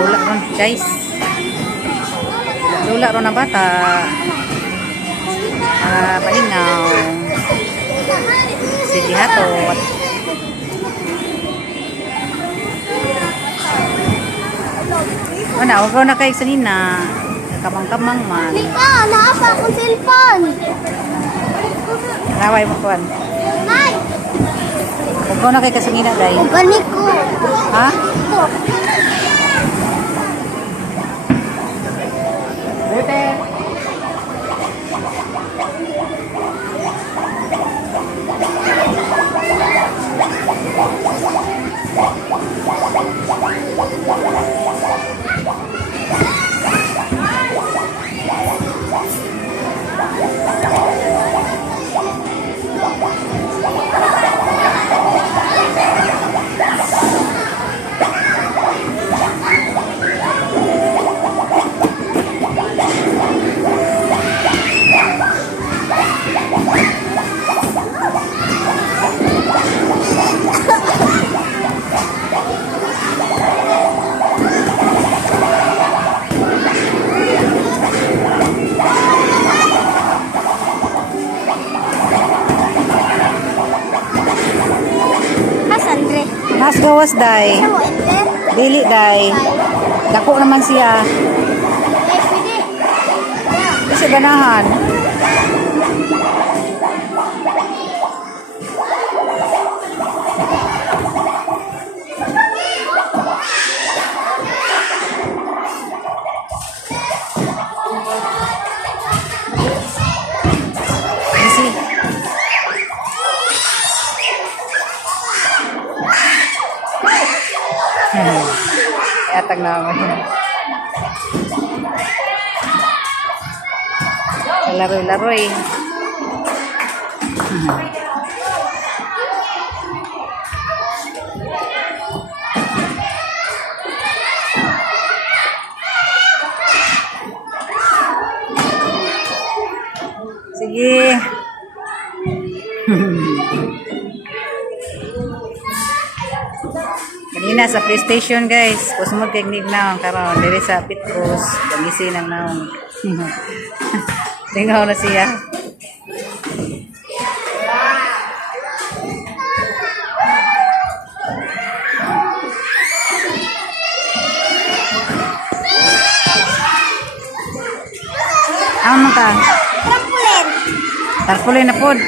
Lula ron, guys. Lula ron na bata. Palingaw. Sige hatot. Huwag na kayo sanina. Kamang-kamang man. Mika, naapa akong cellphone. Naway mo kuwan. Nay! Huwag na kayo kasangina, guys. Uganik ko. Ha? Bete. Andre. Mas gawas, day. Dili, day. Dako naman siya. Kasi ganahan. Easy. Atag naman. Laro-laro eh. Sige. Kanina sa PlayStation, guys. Kusmod kay nignaw karon diri sa Pitcos, gangisi nang naong. Lingaw na siya. Ano ka? Trampoline. Tarpaulin na pod.